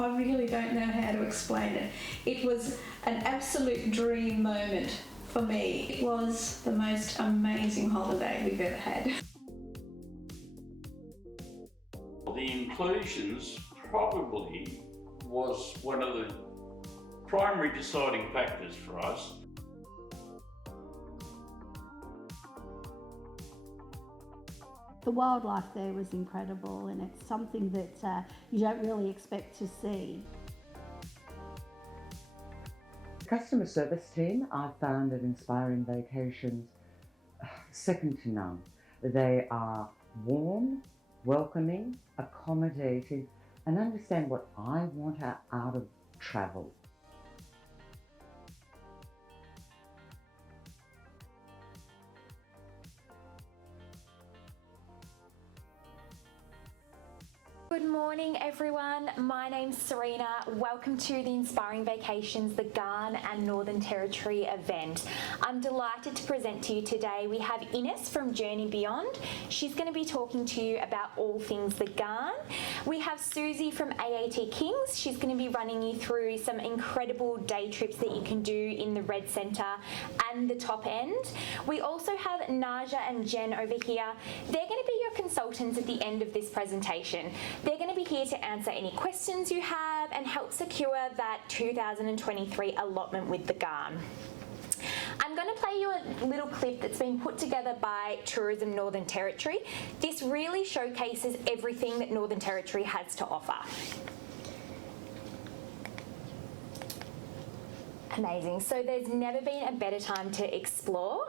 I really don't know how to explain it. It was an absolute dream moment for me. It was the most amazing holiday we've ever had. The inclusions probably was one of the primary deciding factors for us. The wildlife there was incredible, and it's something that you don't really expect to see. The customer service team I found at Inspiring Vacations second to none. They are warm, welcoming, accommodating, and understand what I want out of travel. Good morning everyone, my name's Serena. Welcome to the Inspiring Vacations, the Ghan and Northern Territory event. I'm delighted to present to you today. We have Ines from Journey Beyond. She's going to be talking to you about all things the Ghan. We have Susie from AAT Kings. She's going to be running you through some incredible day trips that you can do in the Red Centre and the top end. We also have Naja and Jen over here. They're going to be your consultants at the end of this presentation. They're going to be here to answer any questions you have and help secure that 2023 allotment with the Ghan. I'm going to play you a little clip that's been put together by Tourism Northern Territory. This really showcases everything that Northern Territory has to offer. Amazing. So there's never been a better time to explore.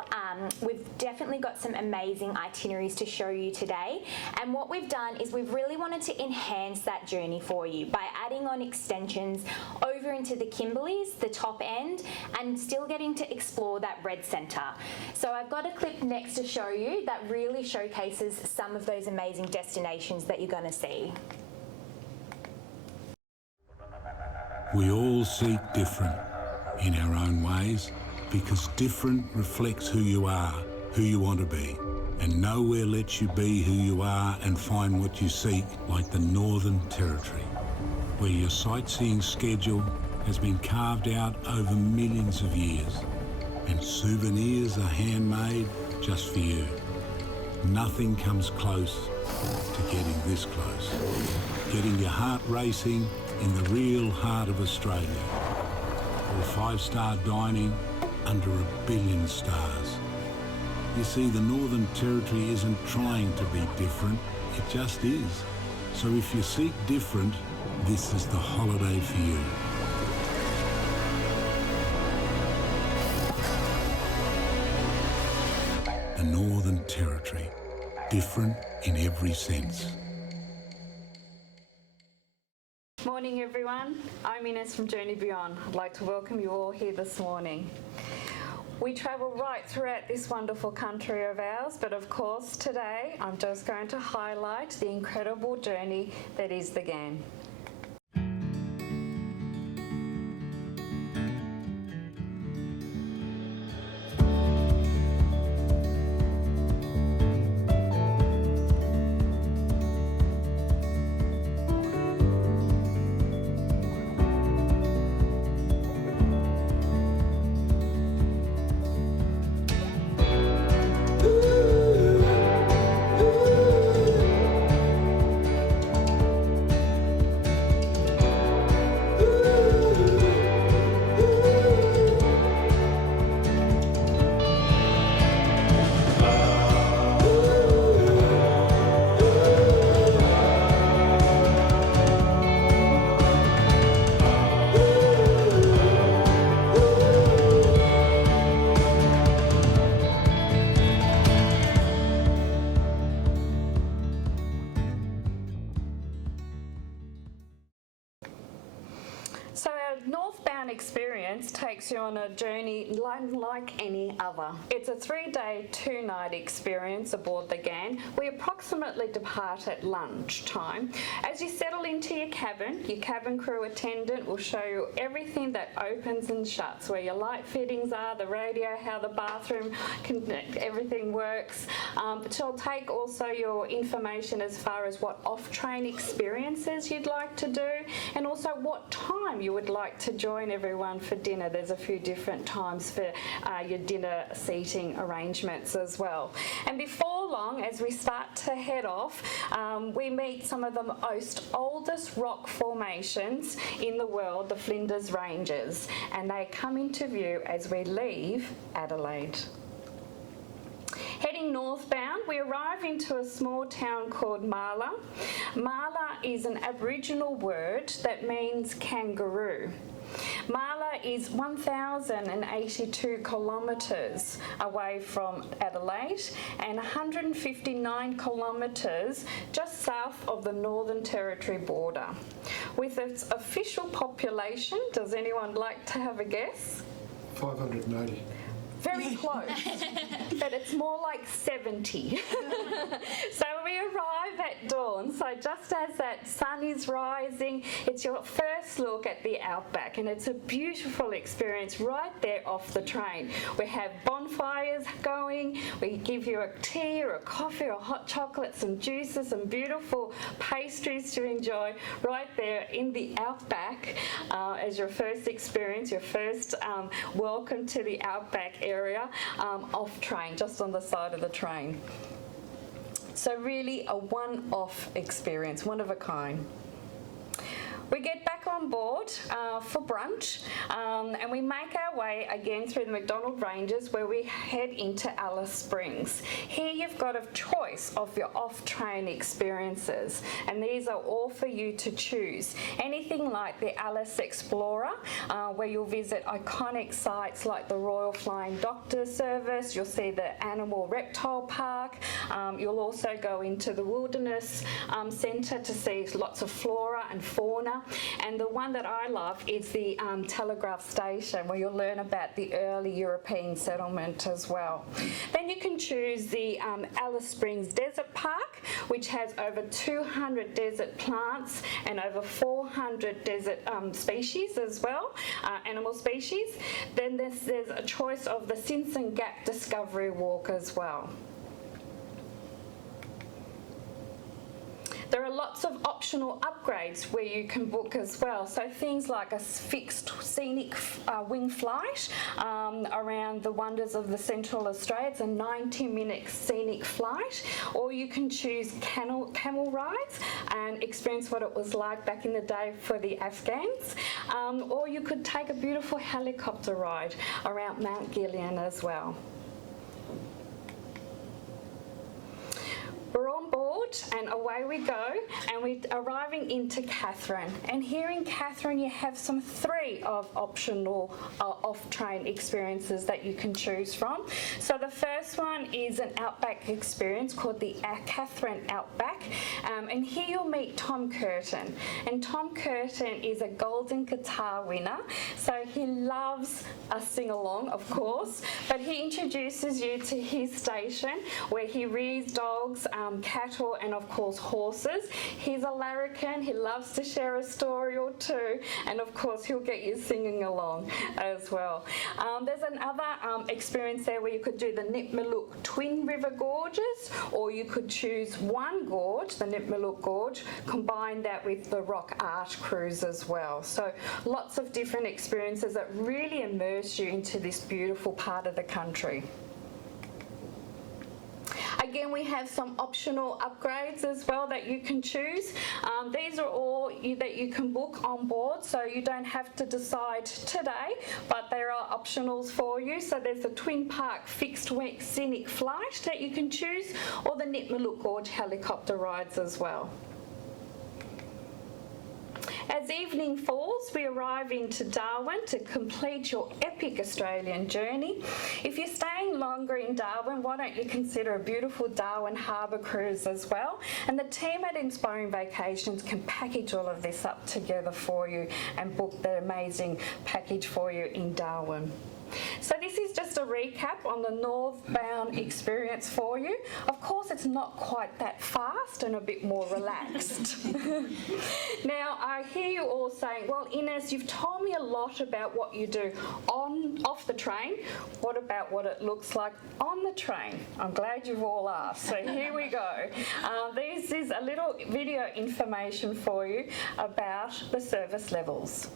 We've definitely got some amazing itineraries to show you today. And what we've done is we've really wanted to enhance that journey for you by adding on extensions over into the Kimberleys, the top end, and still getting to explore that Red Centre. So I've got a clip next to show you that really showcases some of those amazing destinations that you're going to see. We all seek different in our own ways, because different reflects who you are, who you want to be, and nowhere lets you be who you are and find what you seek like the Northern Territory, where your sightseeing schedule has been carved out over millions of years, and souvenirs are handmade just for you. Nothing comes close to getting this close, getting your heart racing in the real heart of Australia. Or five-star dining under 1 billion stars. You see, the Northern Territory isn't trying to be different, it just is. So if you seek different, this is the holiday for you. The Northern Territory, different in every sense. Morning everyone, I'm Ines from Journey Beyond. I'd like to welcome you all here this morning. We travel right throughout this wonderful country of ours, but of course today I'm just going to highlight the incredible journey that is the Ghan. takes you on a journey like any other. It's a 3-day, 2-night experience aboard the Ghan. We approximately depart at lunchtime. As you settle into your cabin crew attendant will show you everything that opens and shuts, where your light fittings are, the radio, how the bathroom, everything works. But she'll take also your information as far as what off-train experiences you'd like to do, and also what time you would like to join everyone for dinner. There's a few different times for your dinner seating arrangements as well. And before long, as we start to head off, we meet some of the most oldest rock formations in the world, the Flinders Ranges, and they come into view as we leave Adelaide. Heading northbound, we arrive into a small town called Marla. Marla is an Aboriginal word that means kangaroo. Marla is 1,082 kilometres away from Adelaide and 159 kilometres just south of the Northern Territory border. With its official population, does anyone like to have a guess? 580. Very close, but it's more like 70. So we arrive at dawn, so just as that sun is rising, it's your first look at the outback, and it's a beautiful experience right there off the train. We have bonfires going, we give you a tea or a coffee or hot chocolate, some juices, some beautiful pastries to enjoy right there in the outback as your first experience, your first welcome to the outback area off train, just on the side of the train. So really a one-off experience, one of a kind. We get back on board for brunch and we make our way again through the McDonald Ranges, where we head into Alice Springs. Here you've got a choice of your off-train experiences, and these are all for you to choose. Anything like the Alice Explorer, where you'll visit iconic sites like the Royal Flying Doctor Service, you'll see the Animal Reptile Park, you'll also go into the Wilderness Centre to see lots of flora and fauna. And the one that I love is the Telegraph Station, where you'll learn about the early European settlement as well. Then you can choose the Alice Springs Desert Park, which has over 200 desert plants and over 400 desert species as well, animal species. Then there's a choice of the Simpson Gap Discovery Walk as well. There are lots of optional upgrades where you can book as well. So things like a fixed scenic wing flight around the wonders of the Central Australia. It's a 90-minute scenic flight. Or you can choose camel rides and experience what it was like back in the day for the Afghans. Or you could take a beautiful helicopter ride around Mount Gillian as well. We're on board and away we go, and we're arriving into Katherine. And here in Katherine you have some 3 of optional off-train experiences that you can choose from. So the first one is an outback experience called the Katherine Outback, and here you'll meet Tom Curtin. And Tom Curtin is a Golden Guitar winner, so he loves a sing-along, of course, but he introduces you to his station where he rears dogs, cattle, and of course horses. He's a larrikin, he loves to share a story or two, and of course he'll get you singing along as well. There's another experience there where you could do the Nipmaluk Twin River Gorges, or you could choose one gorge, the Nipmaluk Gorge, combine that with the Rock Art Cruise as well. So lots of different experiences that really immerse you into this beautiful part of the country. Again, we have some optional upgrades as well that you can choose. These are all that you can book on board, so you don't have to decide today, but there are optionals for you. So there's the Twin Park fixed wing scenic flight that you can choose, or the Nipmaluk Gorge helicopter rides as well. As evening falls, we arrive into Darwin to complete your epic Australian journey. If you're staying longer in Darwin, why don't you consider a beautiful Darwin Harbour cruise as well? And the team at Inspiring Vacations can package all of this up together for you and book the amazing package for you in Darwin. So this is just a recap on the northbound experience for you. Of course, it's not quite that fast and a bit more relaxed. Now, I hear you all saying, well, Ines, you've told me a lot about what you do off the train. What about what it looks like on the train? I'm glad you've all asked. So here we go. This is a little video information for you about the service levels.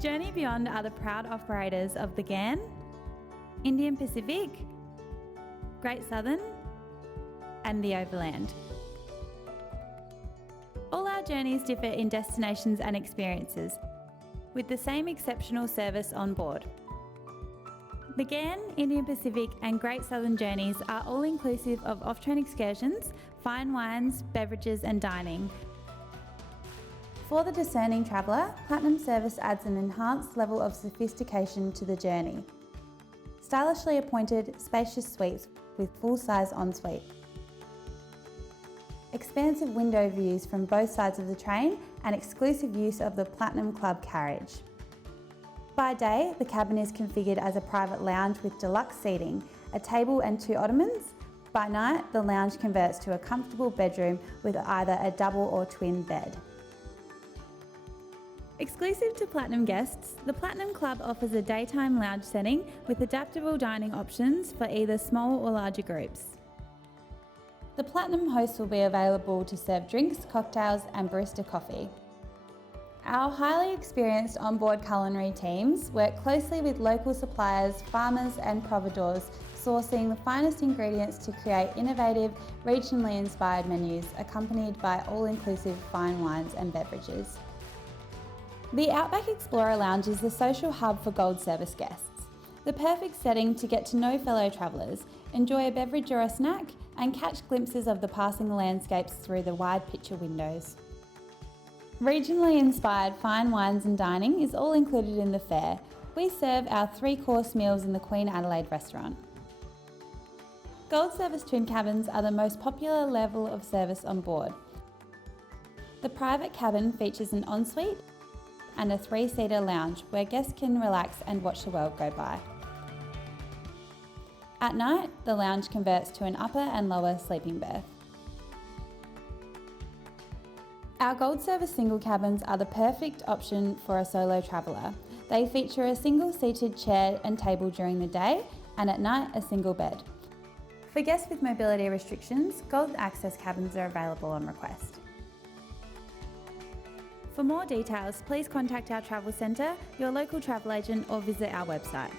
Journey Beyond are the proud operators of the Ghan, Indian Pacific, Great Southern and the Overland. All our journeys differ in destinations and experiences, with the same exceptional service on board. The Ghan, Indian Pacific and Great Southern journeys are all inclusive of off-train excursions, fine wines, beverages and dining. For the discerning traveller, Platinum service adds an enhanced level of sophistication to the journey. Stylishly appointed, spacious suites with full-size ensuite. Expansive window views from both sides of the train and exclusive use of the Platinum Club carriage. By day, the cabin is configured as a private lounge with deluxe seating, a table and 2 ottomans. By night, the lounge converts to a comfortable bedroom with either a double or twin bed. Exclusive to Platinum guests, the Platinum Club offers a daytime lounge setting with adaptable dining options for either small or larger groups. The Platinum host will be available to serve drinks, cocktails and barista coffee. Our highly experienced onboard culinary teams work closely with local suppliers, farmers and providores, sourcing the finest ingredients to create innovative, regionally inspired menus accompanied by all-inclusive fine wines and beverages. The Outback Explorer Lounge is the social hub for Gold Service guests. The perfect setting to get to know fellow travellers, enjoy a beverage or a snack, and catch glimpses of the passing landscapes through the wide picture windows. Regionally inspired fine wines and dining is all included in the fare. We serve our 3-course meals in the Queen Adelaide restaurant. Gold Service twin cabins are the most popular level of service on board. The private cabin features an ensuite and a 3-seater lounge where guests can relax and watch the world go by. At night, the lounge converts to an upper and lower sleeping berth. Our Gold Service single cabins are the perfect option for a solo traveller. They feature a single-seated chair and table during the day, and at night a single bed. For guests with mobility restrictions, Gold Access cabins are available on request. For more details, please contact our travel centre, your local travel agent or visit our website.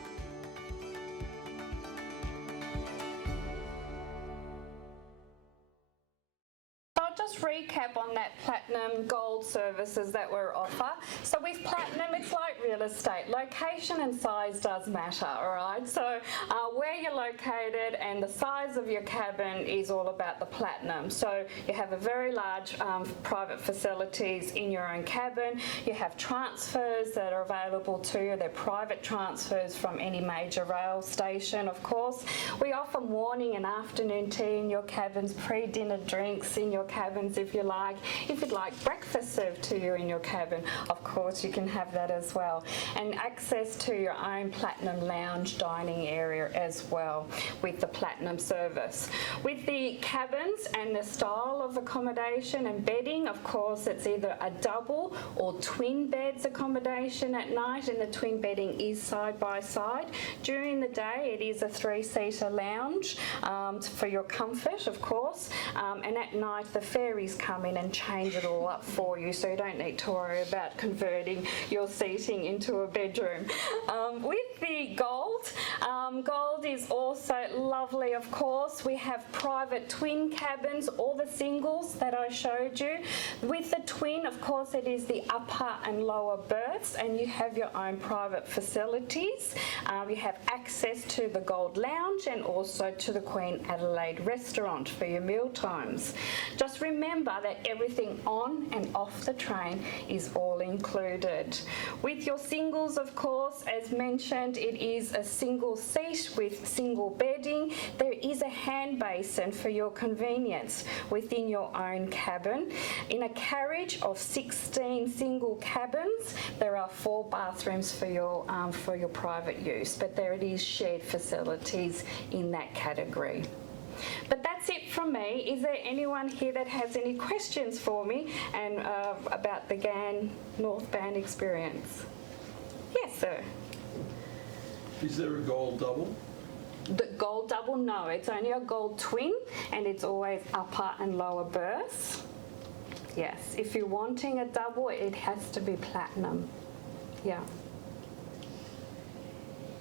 Recap on that Platinum Gold services that we offer. So with Platinum, it's like real estate. Location and size does matter, all right? So where you're located and the size of your cabin is all about the Platinum. So you have a very large private facilities in your own cabin. You have transfers that are available to you. They're private transfers from any major rail station, of course. We offer morning and afternoon tea in your cabins, pre-dinner drinks in your cabins if you like. If you'd like breakfast served to you in your cabin, of course you can have that as well. And access to your own Platinum lounge dining area as well with the Platinum service. With the cabins and the style of accommodation and bedding, of course it's either a double or twin beds accommodation at night, and the twin bedding is side by side. During the day it is a 3-seater lounge for your comfort, of course, and at night the ferries come come in and change it all up for you, so you don't need to worry about converting your seating into a bedroom. With the gold, gold is also lovely, of course. We have private twin cabins, all the singles that I showed you. With the twin, of course, it is the upper and lower berths, and you have your own private facilities. You have access to the Gold Lounge and also to the Queen Adelaide restaurant for your meal times. Just remember that everything on and off the train is all included. With your singles, of course, as mentioned, it is a single seat with single bedding. There is a hand basin for your convenience within your own cabin. In a carriage of 16 single cabins, there are 4 bathrooms for your private use, but there it is shared facilities in that category. But that's it from me. Is there anyone here that has any questions for me and about the Ghan Northbound experience? Yes, sir. Is there a gold double? The gold double, no. It's only a gold twin, and it's always upper and lower berths. Yes, if you're wanting a double, it has to be platinum. Yeah.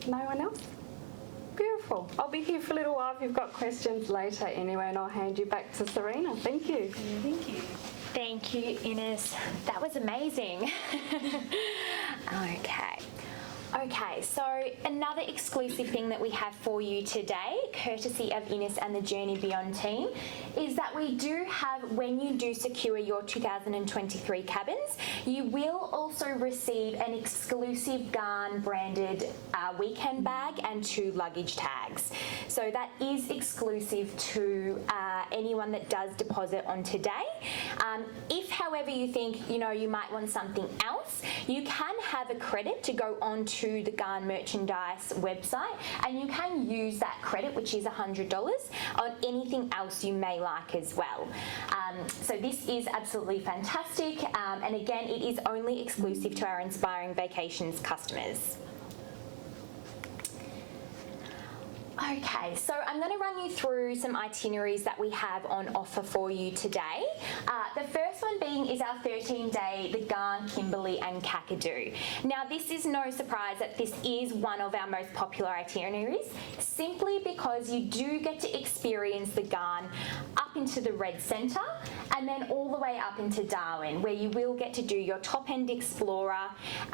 No one else? Beautiful. I'll be here for a little while if you've got questions later anyway, and I'll hand you back to Serena. Thank you. Thank you. Thank you, Ines. That was amazing. Okay, so another exclusive thing that we have for you today, courtesy of Ines and the Journey Beyond team, is that we do have, when you do secure your 2023 cabins, you will also receive an exclusive Ghan branded weekend bag and 2 luggage tags. So that is exclusive to anyone that does deposit on today. If, however, you think, you might want something else, you can have a credit to go on to the Ghan merchandise website, and you can use that credit, which is $100, on anything else you may like as well. So this is absolutely fantastic, and again, it is only exclusive to our Inspiring Vacations customers. Okay, so I'm going to run you through some itineraries that we have on offer for you today. The first one being is our 13-day, the Ghan, Kimberley and Kakadu. Now, this is no surprise that this is one of our most popular itineraries, simply because you do get to experience the Ghan up into the Red Centre and then all the way up into Darwin, where you will get to do your top-end Explorer.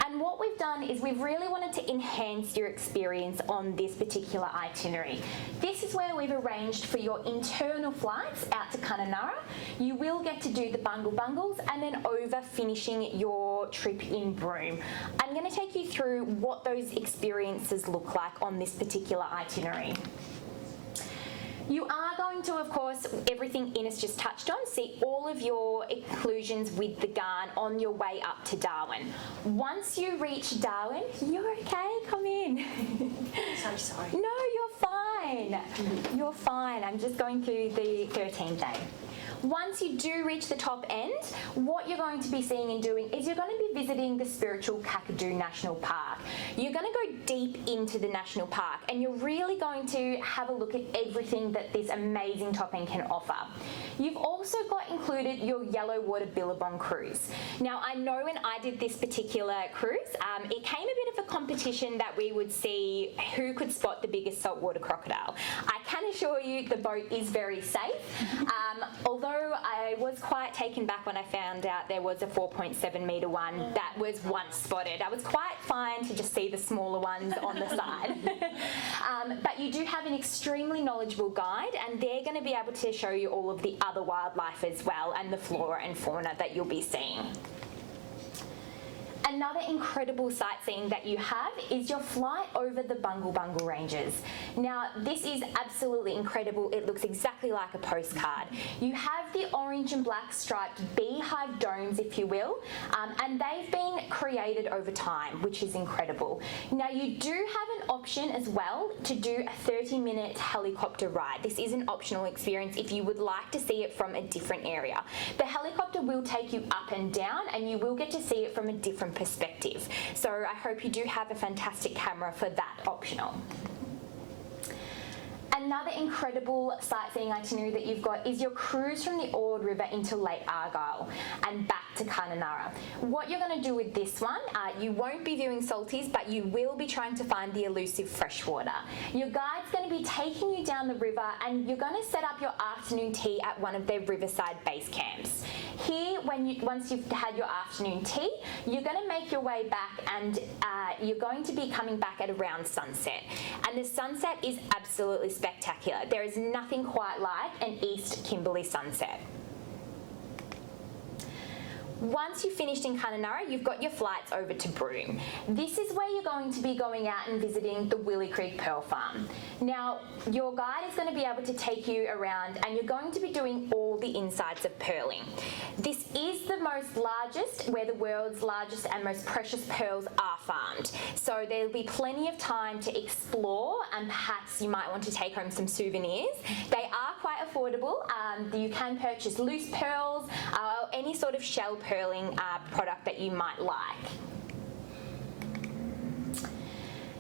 And what we've done is we've really wanted to enhance your experience on this particular itinerary. This is where we've arranged for your internal flights out to Kununurra. You will get to do the Bungle Bungles and then over finishing your trip in Broome. I'm going to take you through what those experiences look like on this particular itinerary. You are going to, of course, everything Ines just touched on, see all of your inclusions with the Ghan on your way up to Darwin. Once you reach Darwin, you're okay, come in. So sorry. No, you're fine. You're fine. I'm just going through the 13th day. Once you do reach the top end, what you're going to be seeing and doing is you're going to be visiting the spiritual Kakadu National Park. You're going to go deep into the national park, and you're really going to have a look at everything that this amazing top end can offer. You've also got included your Yellow Water Billabong cruise. Now, I know when I did this particular cruise, it came a bit of a competition that we would see who could spot the biggest saltwater crocodile. I can assure you the boat is very safe, although I was quite taken back when I found out there was a 4.7 metre one that was once spotted. I was quite fine to just see the smaller ones on the side. But you do have an extremely knowledgeable guide, and they're going to be able to show you all of the other wildlife as well and the flora and fauna that you'll be seeing. Another incredible sightseeing that you have is your flight over the Bungle Bungle Ranges. Now, this is absolutely incredible. It looks exactly like a postcard. You have the orange and black striped beehive domes, if you will, and they've been created over time, which is incredible. Now, you do have an option as well to do a 30-minute helicopter ride. This is an optional experience if you would like to see it from a different area. The helicopter will take you up and down, and you will get to see it from a different perspective. So I hope you do have a fantastic camera for that optional. Another incredible sightseeing itinerary that you've got is your cruise from the Ord River into Lake Argyll and back to Kununurra. What you're going to do with this one, you won't be viewing salties, but you will be trying to find the elusive freshwater. Your guide's going to be taking you down the river, and you're going to set up your afternoon tea at one of their riverside base camps. Here, once you've had your afternoon tea, you're going to make your way back, and you're going to be coming back at around sunset. And the sunset is absolutely spectacular. There is nothing quite like an East Kimberley sunset. Once you've finished in Kununurra, you've got your flights over to Broome. This is where you're going to be going out and visiting the Willie Creek Pearl Farm. Now, your guide is going to be able to take you around, and you're going to be doing all the insides of pearling. This is the largest, where the world's largest and most precious pearls are farmed. So there'll be plenty of time to explore, and perhaps you might want to take home some souvenirs. They are quite affordable. You can purchase loose pearls, or any sort of shell pearling product that you might like.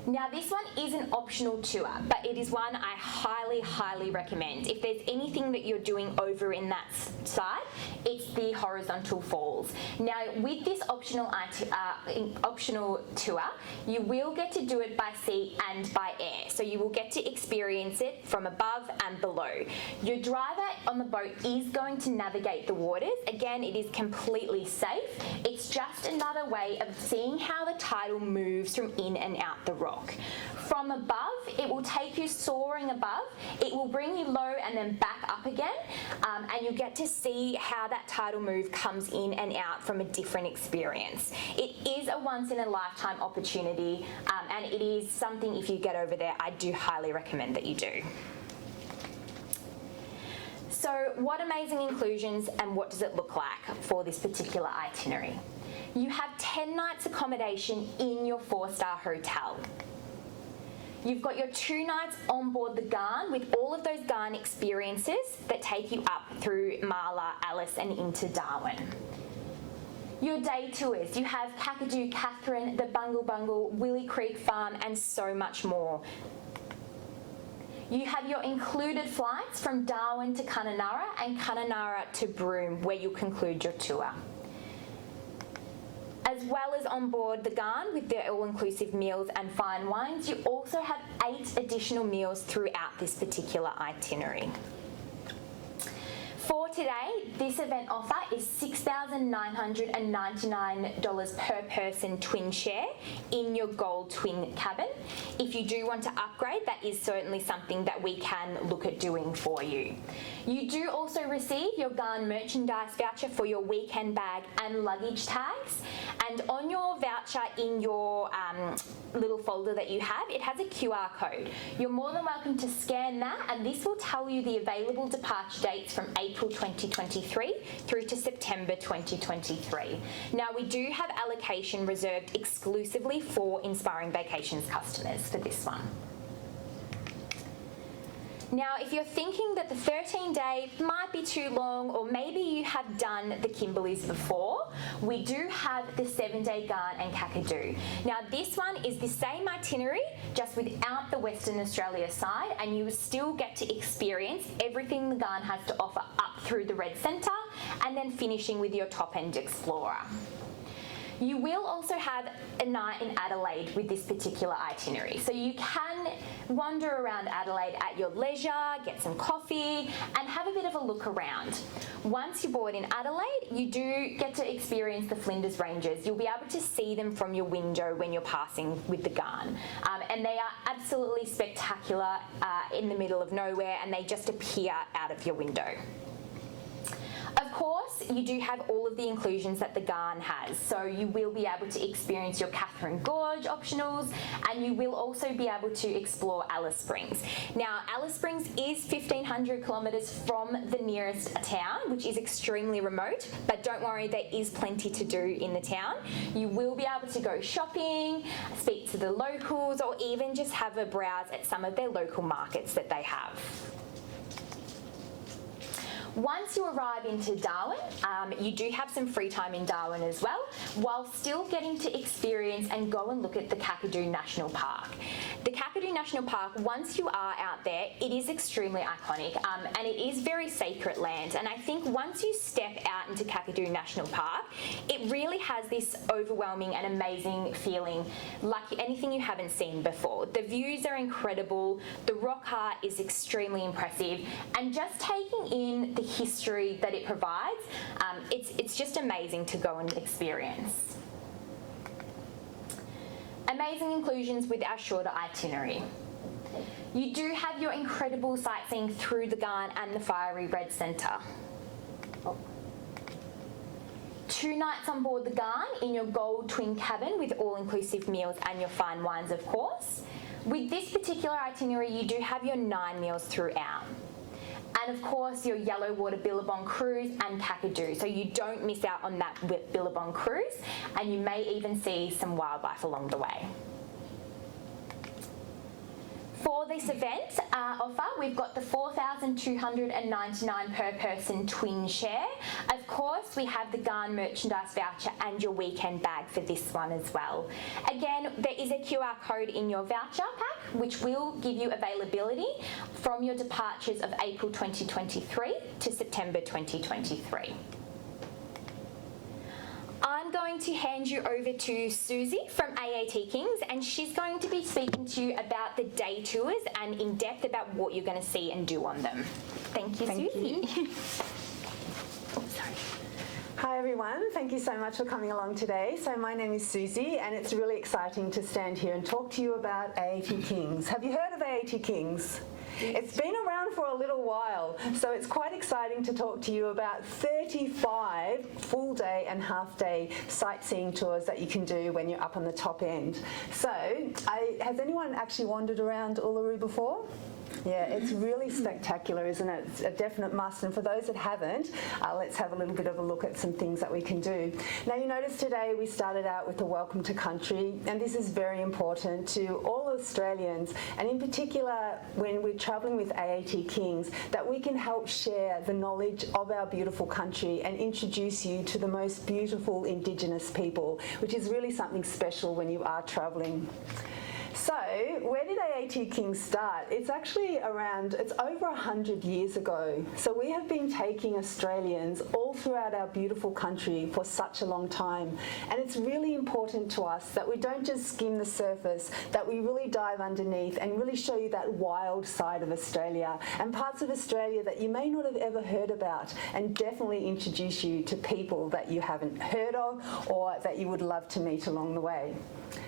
Now, this one is an optional tour, but it is one I highly, highly recommend. If there's anything that you're doing over in that side, it's the horizontal falls. Now, with this optional tour, you will get to do it by sea and by air. So you will get to experience it from above and below. Your driver on the boat is going to navigate the waters. Again, it is completely safe. It's just another way of seeing how the tidal moves from in and out the rock. From above, it will take you soaring above, it will bring you low and then back up again, and you'll get to see how that tidal move comes in and out from a different experience. It is a once-in-a-lifetime opportunity, and it is something, if you get over there, I do highly recommend that you do. So what amazing inclusions, and what does it look like for this particular itinerary? You have 10 nights accommodation in your 4-star hotel. You've got your 2 nights on board the Ghan with all of those Ghan experiences that take you up through Marla, Alice and into Darwin. Your day tours, you have Kakadu, Catherine, the Bungle Bungle, Willie Creek Farm and so much more. You have your included flights from Darwin to Kununurra and Kununurra to Broome, where you'll conclude your tour. As well as on board the Ghan with their all-inclusive meals and fine wines, you also have 8 additional meals throughout this particular itinerary. For today, this event offer is $6,999 per person twin share in your gold twin cabin. If you do want to upgrade, that is certainly something that we can look at doing for you. You do also receive your Ghan merchandise voucher for your weekend bag and luggage tags. And on your voucher in your little folder that you have, it has a QR code. You're more than welcome to scan that, and this will tell you the available departure dates from April 2023 through to September 2023. Now, we do have allocation reserved exclusively for Inspiring Vacations customers for this one. Now, if you're thinking that the 13-day might be too long, or maybe you have done the Kimberleys before, we do have the 7-day Ghan and Kakadu. Now, this one is the same itinerary, just without the Western Australia side, and you still get to experience everything the Ghan has to offer up through the Red Centre, and then finishing with your top-end Explorer. You will also have a night in Adelaide with this particular itinerary. So you can wander around Adelaide at your leisure, get some coffee, and have a bit of a look around. Once you're board in Adelaide, you do get to experience the Flinders Ranges. You'll be able to see them from your window when you're passing with the Ghan. And they are absolutely spectacular in the middle of nowhere, and they just appear out of your window. Of course, you do have all of the inclusions that the Ghan has. So you will be able to experience your Catherine Gorge optionals, and you will also be able to explore Alice Springs. Now, Alice Springs is 1,500 kilometres from the nearest town, which is extremely remote, but don't worry, there is plenty to do in the town. You will be able to go shopping, speak to the locals, or even just have a browse at some of their local markets that they have. Once you arrive into Darwin, you do have some free time in Darwin as well, while still getting to experience and go and look at the Kakadu National Park. The Kakadu Kakadu National Park, once you are out there, it is extremely iconic and it is very sacred land. And I think once you step out into Kakadu National Park, it really has this overwhelming and amazing feeling like anything you haven't seen before. The views are incredible, the rock art is extremely impressive, and just taking in the history that it provides, it's just amazing to go and experience. Amazing inclusions with our shorter itinerary. You do have your incredible sightseeing through the Ghan and the Fiery Red Centre. 2 nights on board the Ghan in your gold twin cabin with all-inclusive meals and your fine wines, of course. With this particular itinerary, you do have your 9 meals throughout. And of course, your yellow water Billabong cruise and Kakadu, so you don't miss out on that Billabong cruise, and you may even see some wildlife along the way. For this event offer, we've got the $4,299 per person twin share. Of course, we have the Ghan merchandise voucher and your weekend bag for this one as well. Again, there is a QR code in your voucher pack, which will give you availability from your departures of April 2023 to September 2023. I'm going to hand you over to Susie from AAT Kings, and she's going to be speaking to you about the day tours and in depth about what you're going to see and do on them. Thank you, Susie. Sorry. Hi everyone, thank you so much for coming along today. So my name is Susie and it's really exciting to stand here and talk to you about AAT Kings. Have you heard of AAT Kings? It's been around for a little while, so it's quite exciting to talk to you about 35 full day and half day sightseeing tours that you can do when you're up on the top end. So, has anyone actually wandered around Uluru before? Yeah, it's really spectacular, isn't it? It's a definite must. And for those that haven't, let's have a little bit of a look at some things that we can do. Now, you notice today we started out with the Welcome to Country, and this is very important to all Australians, and in particular when we're travelling with AAT Kings, that we can help share the knowledge of our beautiful country and introduce you to the most beautiful Indigenous people, which is really something special when you are travelling. So, where did AAT Kings start? It's actually it's over 100 years ago. So we have been taking Australians all throughout our beautiful country for such a long time. And it's really important to us that we don't just skim the surface, that we really dive underneath and really show you that wild side of Australia and parts of Australia that you may not have ever heard about, and definitely introduce you to people that you haven't heard of or that you would love to meet along the way.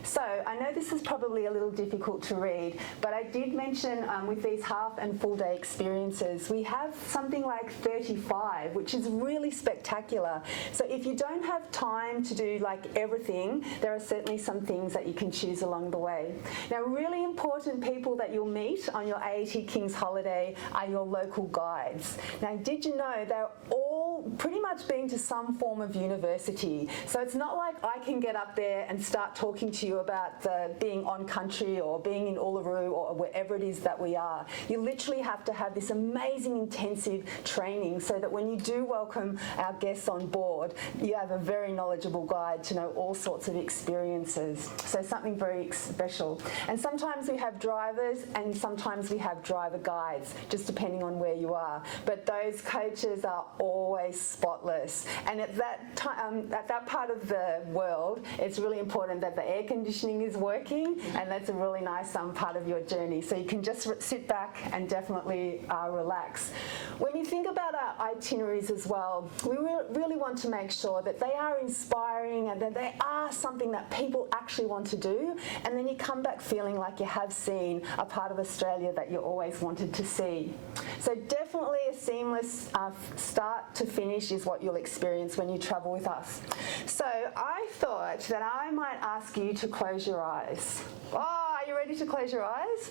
So I know this is probably a little difficult to read, but I did mention with these half and full day experiences, we have something like 35, which is really spectacular. So if you don't have time to do like everything, there are certainly some things that you can choose along the way. Now, really important people that you'll meet on your AAT Kings holiday are your local guides. Now, did you know they're all pretty much been to some form of university? So it's not like I can get up there and start talking to you about being on country or being in Uluru or wherever it is that we are. You literally have to have this amazing intensive training so that when you do welcome our guests on board, you have a very knowledgeable guide to know all sorts of experiences. So something very special. And sometimes we have drivers and sometimes we have driver guides, just depending on where you are. But those coaches are always spotless. And at that time, at that part of the world, it's really important that the air conditioning is working, and that's a really nice part of your journey. So you can just sit back and definitely relax. When you think about our itineraries as well, we really want to make sure that they are inspiring and that they are something that people actually want to do, and then you come back feeling like you have seen a part of Australia that you always wanted to see. So definitely a seamless start to finish is what you'll experience when you travel with us. So I thought that I might ask you to close your eyes. Oh, are you ready to close your eyes?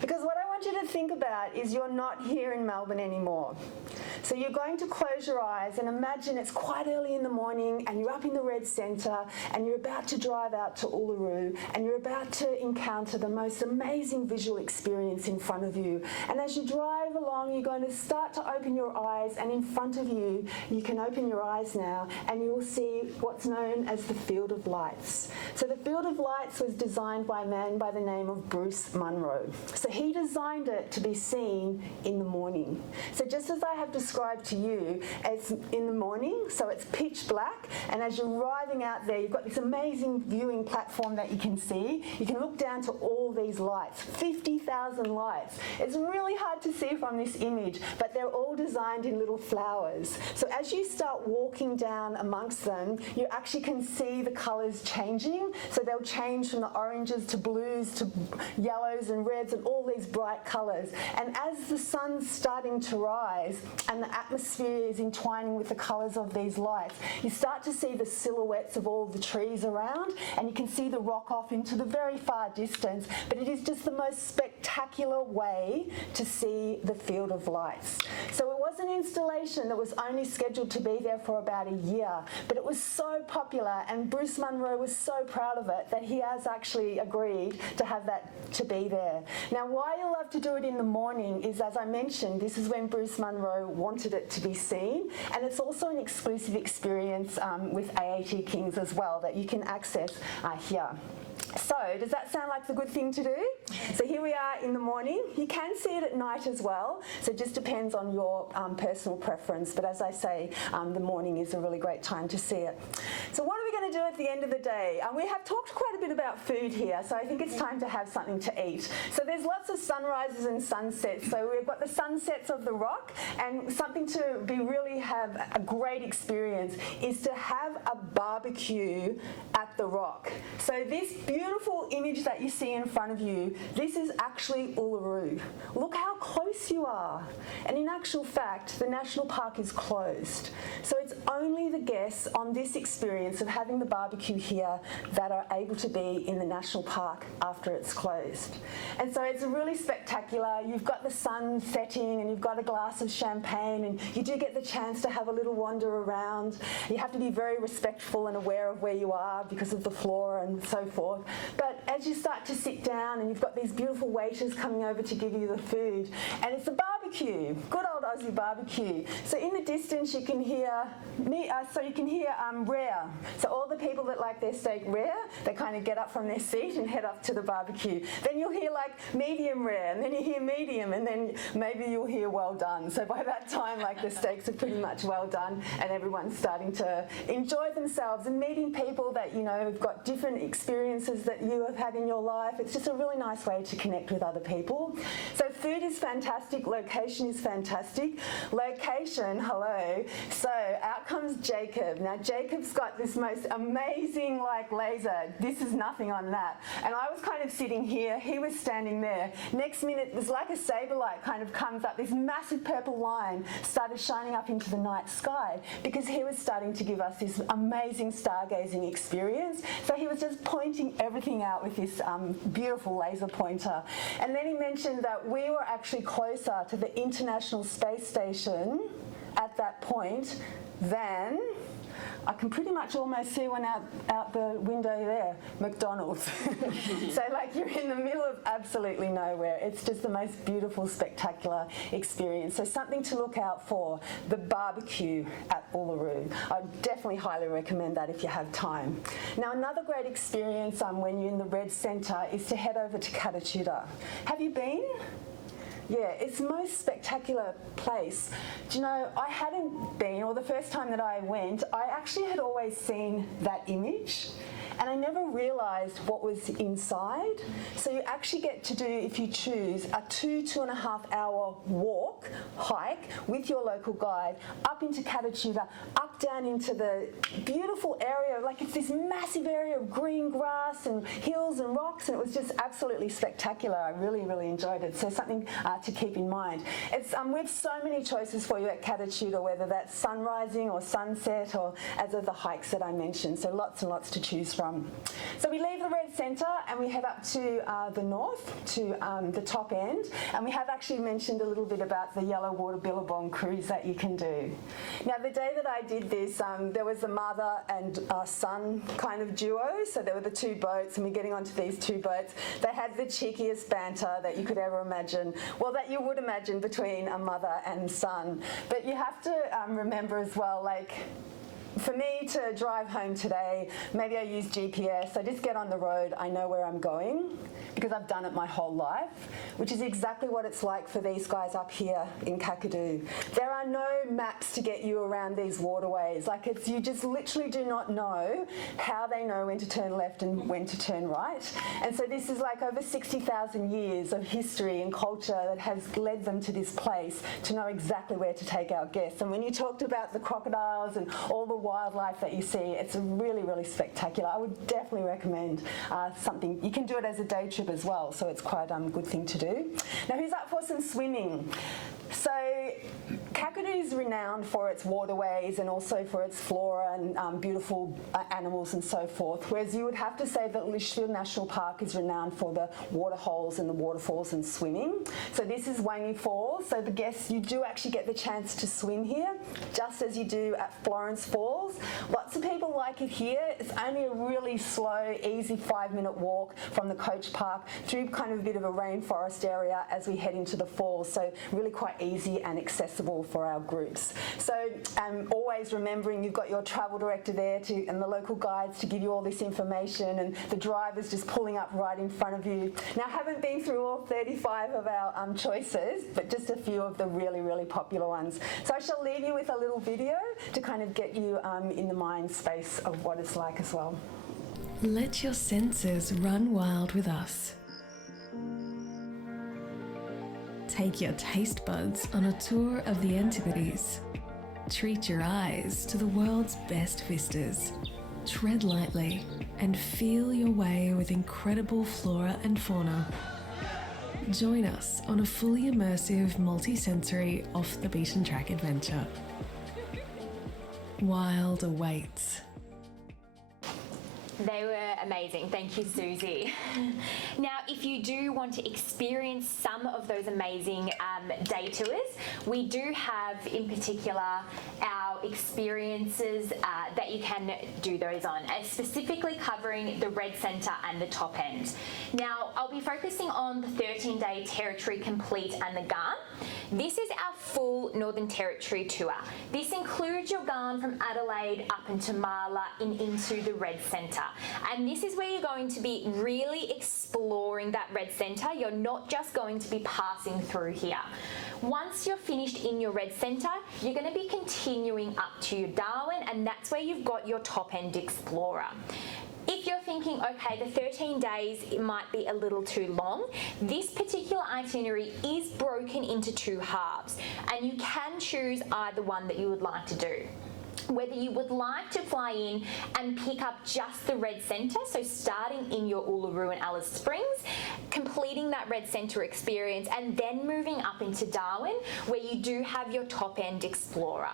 Because what I want want you to think about is you're not here in Melbourne anymore. So you're going to close your eyes and imagine it's quite early in the morning and you're up in the Red Centre and you're about to drive out to Uluru and you're about to encounter the most amazing visual experience in front of you. And as you drive along, you're going to start to open your eyes, and in front of you, you can open your eyes now and you will see what's known as the Field of Lights. So the Field of Lights was designed by a man by the name of Bruce Munro. So he designed it to be seen in the morning. So just as I have described to you, it's in the morning, so it's pitch black, and as you're arriving out there, you've got this amazing viewing platform that you can see. You can look down to all these lights, 50,000 lights. It's really hard to see from this image, but they're all designed in little flowers. So as you start walking down amongst them, you actually can see the colours changing. So they'll change from the oranges to blues to yellows and reds and all these bright colours. And as the sun's starting to rise and the atmosphere is entwining with the colours of these lights, you start to see the silhouettes of all the trees around, and you can see the rock off into the very far distance. But it is just the most spectacular way to see the Field of Lights. So it was an installation that was only scheduled to be there for about a year, but it was so popular and Bruce Munro was so proud of it that he has actually agreed to have that to be there. Now, why you love to do it in the morning is, as I mentioned, this is when Bruce Munro wanted it to be seen, and it's also an exclusive experience with AAT Kings as well that you can access here. So, does that sound like the good thing to do? So here we are in the morning. You can see it at night as well, so it just depends on your personal preference. But as I say, the morning is a really great time to see it. So what are we going to do at the end of the day? We have talked quite a bit about food here, so I think it's time to have something to eat. So there's lots of sunrises and sunsets. So we've got the sunsets of the rock, and something to really have a great experience is to have a barbecue at the rock. So this beautiful image that you see in front of you, this is actually Uluru. Look how close you are. And in actual fact, the national park is closed. So it's only the guests on this experience of having the barbecue here that are able to be in the national park after it's closed. And so it's really spectacular. You've got the sun setting and you've got a glass of champagne, and you do get the chance to have a little wander around. You have to be very respectful and aware of where you are because of the flora and so forth. But as you start to sit down and you've got these beautiful waiters coming over to give you the food, and it's a barbecue, good old Aussie barbecue. So in the distance you can hear rare. So all the people that like their steak rare, they kind of get up from their seat and head up to the barbecue. Then you'll hear like medium rare, and then you hear medium, and then maybe you'll hear well done. So by that time, like the steaks are pretty much well done, and everyone's starting to enjoy themselves and meeting people that, you know, have got different experiences that you have had in your life. It's just a really nice way to connect with other people. So food is fantastic, location is fantastic. Location, hello. So out comes Jacob. Now Jacob's got this most amazing like laser. This is nothing on that. And I was kind of sitting here, he was standing there. Next minute, it was like a saber light kind of comes up. This massive purple line started shining up into the night sky because he was starting to give us this amazing stargazing experience. So he was just pointing everything out with this beautiful laser pointer. And then he mentioned that we were actually closer to the International Space Station at that point than, I can pretty much almost see one out the window there, McDonald's. So like you're in the middle of absolutely nowhere. It's just the most beautiful, spectacular experience. So something to look out for, the barbecue at Uluru. I'd definitely highly recommend that if you have time. Now another great experience when you're in the Red Centre is to head over to Katachuda. Have you been? Yeah, it's the most spectacular place. Do you know, I hadn't been, or the first time that I went, I actually had always seen that image, and I never realised what was inside. So you actually get to do, if you choose, a 2.5 hour walk, hike with your local guide up into Katachuda, up down into the beautiful area, like it's this massive area of green grass and hills and rocks, and it was just absolutely spectacular. I really, really enjoyed it. So something to keep in mind. It's we have so many choices for you at Katachuda, whether that's sun rising or sunset or as of the hikes that I mentioned. So lots and lots to choose from. from. So we leave the Red Centre and we head up to the north, to the top end, and we have actually mentioned a little bit about the yellow water billabong cruise that you can do. Now the day that I did this, there was a mother and son kind of duo, so there were the two boats and we're getting onto these two boats. They had the cheekiest banter that you could ever imagine, well, that you would imagine between a mother and son. But you have to remember as well, like, for me to drive home today, maybe I use GPS, I just get on the road, I know where I'm going, because I've done it my whole life, which is exactly what it's like for these guys up here in Kakadu. There are no maps to get you around these waterways. Like, it's, you just literally do not know how they know when to turn left and when to turn right. And so this is like over 60,000 years of history and culture that has led them to this place to know exactly where to take our guests. And when you talked about the crocodiles and all the wildlife that you see, it's really, really spectacular. I would definitely recommend something. You can do it as a day trip as well, so it's quite a good thing to do. Now, who's up for some swimming? So Kakadu is renowned for its waterways and also for its flora and beautiful animals and so forth, whereas you would have to say that Litchfield National Park is renowned for the waterholes and the waterfalls and swimming. So this is Wangi Falls, so the guests, you do actually get the chance to swim here, just as you do at Florence Falls. Lots of people like it here. It's only a really slow, easy 5-minute walk from the coach park through kind of a bit of a rainforest area as we head into the falls, so really quite easy and accessible for our groups. So always remembering you've got your travel director there and the local guides to give you all this information, and the driver's just pulling up right in front of you. Now, I haven't been through all 35 of our choices, but just a few of the really, really popular ones. So I shall leave you with a little video to kind of get you in the mind space of what it's like as well. Let your senses run wild with us. Take your taste buds on a tour of the Antipodes. Treat your eyes to the world's best vistas. Tread lightly and feel your way with incredible flora and fauna. Join us on a fully immersive, multi-sensory, off-the-beaten-track adventure. Wild awaits. They were amazing. Thank you, Susie. Now, if you do want to experience some of those amazing day tours, we do have, in particular, our experiences that you can do those on, specifically covering the Red Centre and the top end. Now, I'll be focusing on the 13-day Territory Complete and the Ghan. This is our full Northern Territory tour. This includes your Ghan from Adelaide up into Marla into the Red Centre. And this is where you're going to be really exploring that Red Centre. You're not just going to be passing through here. Once you're finished in your Red Centre, you're going to be continuing up to your Darwin, and that's where you've got your top end explorer. If you're thinking, okay, the 13 days it might be a little too long, this particular itinerary is broken into 2 halves, and you can choose either one that you would like to do. Whether you would like to fly in and pick up just the Red Centre, so starting in your Uluru and Alice Springs, completing that Red Centre experience, and then moving up into Darwin, where you do have your top end explorer.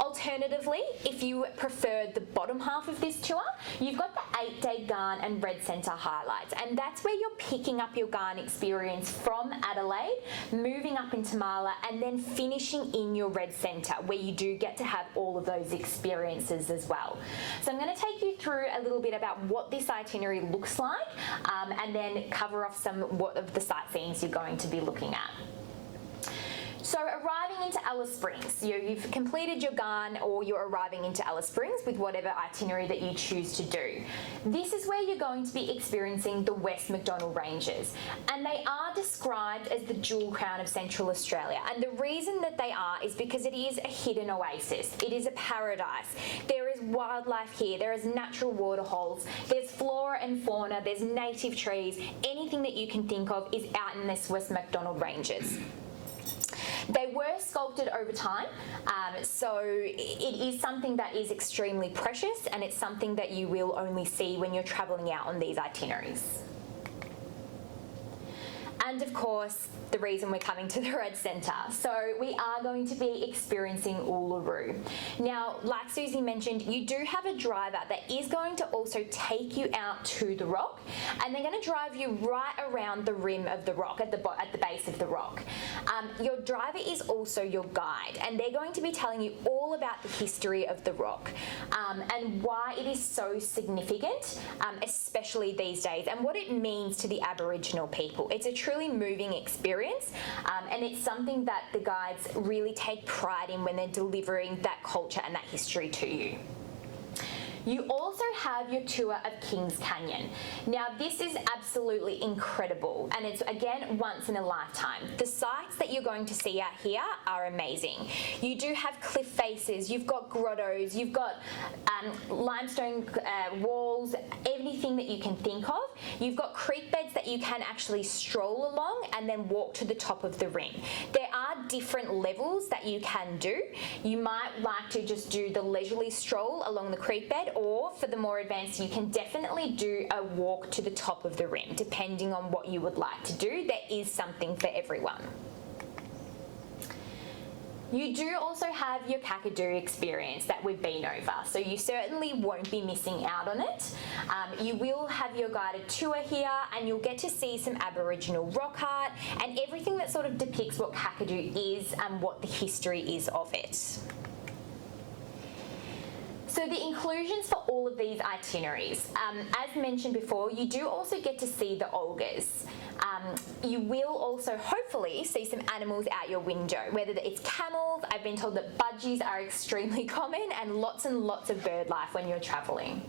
Alternatively, if you preferred the bottom half of this tour, you've got the 8-day Ghan and Red Centre highlights, and that's where you're picking up your Ghan experience from Adelaide, moving up into Marla, and then finishing in your Red Centre, where you do get to have all of those experiences as well. So I'm going to take you through a little bit about what this itinerary looks like, and then cover off some of the sightseeing you're going to be looking at. So arriving into Alice Springs, you've completed your Ghan, or you're arriving into Alice Springs with whatever itinerary that you choose to do. This is where you're going to be experiencing the West Macdonnell Ranges, and they are described as the jewel crown of Central Australia. And the reason that they are is because it is a hidden oasis. It is a paradise. There is wildlife here. There is natural waterholes. There's flora and fauna. There's native trees. Anything that you can think of is out in this West Macdonnell Ranges. They were sculpted over time, so it is something that is extremely precious, and it's something that you will only see when you're travelling out on these itineraries. and of course the reason we're coming to the Red Centre. So we are going to be experiencing Uluru. Now, like Susie mentioned, you do have a driver that is going to also take you out to the rock, and they're going to drive you right around the rim of the rock, at the base of the rock. Your driver is also your guide, and they're going to be telling you all about the history of the rock and why it is so significant, especially these days, and what it means to the Aboriginal people. It's a truly moving experience, and it's something that the guides really take pride in when they're delivering that culture and that history to you. You also have your tour of Kings Canyon. Now, this is absolutely incredible, and it's, again, once in a lifetime. The sights that you're going to see out here are amazing. You do have cliff faces, you've got grottos, you've got limestone walls, anything that you can think of. You've got creek beds that you can actually stroll along and then walk to the top of the ring. There are different levels that you can do. You might like to just do the leisurely stroll along the creek bed, or for the more advanced, you can definitely do a walk to the top of the rim, depending on what you would like to do. There is something for everyone. You do also have your Kakadu experience that we've been over, so you certainly won't be missing out on it. You will have your guided tour here, and you'll get to see some Aboriginal rock art and everything that sort of depicts what Kakadu is and what the history is of it. So the inclusions for all of these itineraries, as mentioned before, you do also get to see the olgas. You will also hopefully see some animals out your window, whether it's camels. I've been told that budgies are extremely common, and lots of bird life when you're travelling.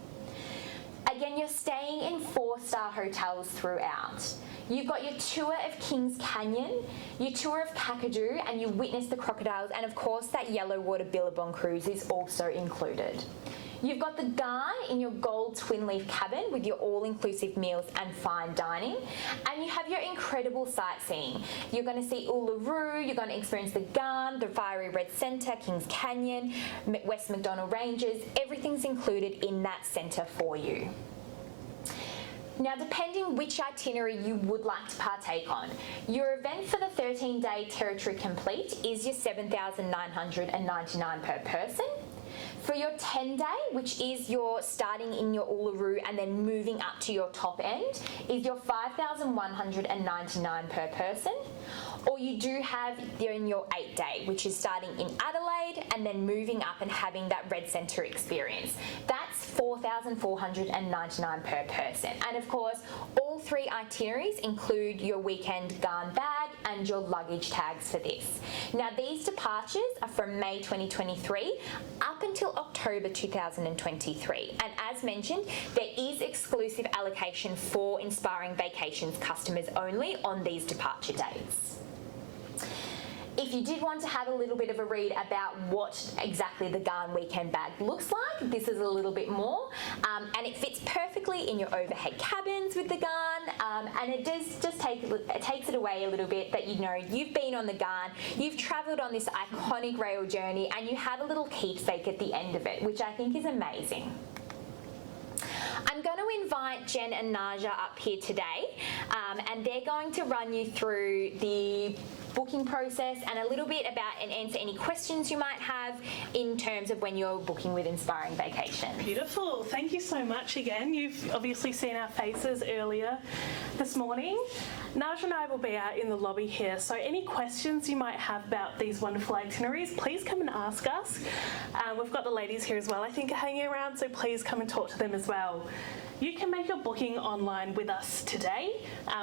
Again, you're staying in 4-star hotels throughout. You've got your tour of Kings Canyon, your tour of Kakadu, and you witness the crocodiles, and of course that yellow water billabong cruise is also included. You've got the Ghan in your gold twin leaf cabin with your all-inclusive meals and fine dining, and you have your incredible sightseeing. You're going to see Uluru, you're going to experience the Ghan, the Fiery Red Centre, Kings Canyon, West MacDonnell Ranges. Everything's included in that centre for you. Now, depending which itinerary you would like to partake on, your event for the 13-day Territory Complete is your $7,999 per person. For your 10-day, which is your starting in your Uluru and then moving up to your top end, is your $5,199 per person. Or you do have in your 8-day, which is starting in Adelaide and then moving up and having that Red Centre experience. That's $4,499 per person. And of course, all 3 itineraries include your weekend Ghan bag and your luggage tags for this. Now, these departures are from May 2023 up until October 2023. And as mentioned, there is exclusive allocation for Inspiring Vacations customers only on these departure dates. If you did want to have a little bit of a read about what exactly the Ghan weekend bag looks like, this is a little bit more, and it fits perfectly in your overhead cabins with the Ghan, and it does just takes it away a little bit that you know you've been on the Ghan, you've travelled on this iconic rail journey, and you have a little keepsake at the end of it, which I think is amazing. I'm going to invite Jen and Naja up here today, and they're going to run you through the booking process and a little bit about and answer any questions you might have in terms of when you're booking with Inspiring Vacations. Beautiful. Thank you so much again. You've obviously seen our faces earlier this morning. Naja and I will be out in the lobby here, so any questions you might have about these wonderful itineraries, please come and ask us. We've got the ladies here as well, I think, are hanging around, so please come and talk to them as well. You can make your booking online with us today.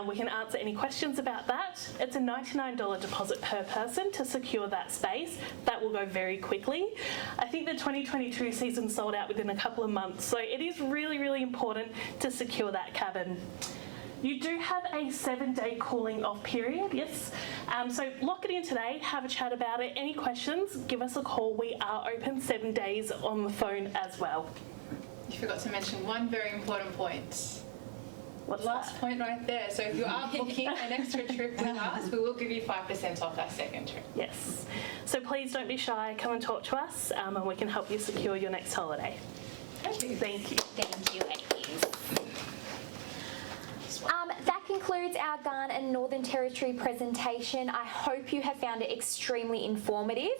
We can answer any questions about that. It's a $99 deposit per person to secure that space. That will go very quickly. I think the 2022 season sold out within a couple of months, so it is really, really important to secure that cabin. You do have a 7-day cooling off period, yes. So lock it in today, have a chat about it. Any questions, give us a call. We are open 7 days on the phone as well. You forgot to mention one very important point. What's Last that? point right there. So if you are booking an extra trip with us, we will give you 5% off that second trip. Yes. So please don't be shy. Come and talk to us, and we can help you secure your next holiday. Thank you. Thank you. Thank you, ladies. That concludes concludes our Ghan and Northern Territory presentation. I hope you have found it extremely informative.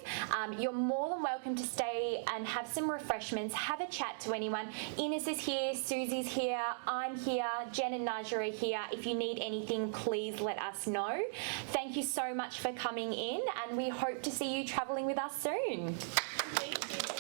You're more than welcome to stay and have some refreshments, have a chat to anyone. Ines is here, Susie's here, I'm here, Jen and Naja are here. If you need anything, please let us know. Thank you so much for coming in, and we hope to see you travelling with us soon. Thank you.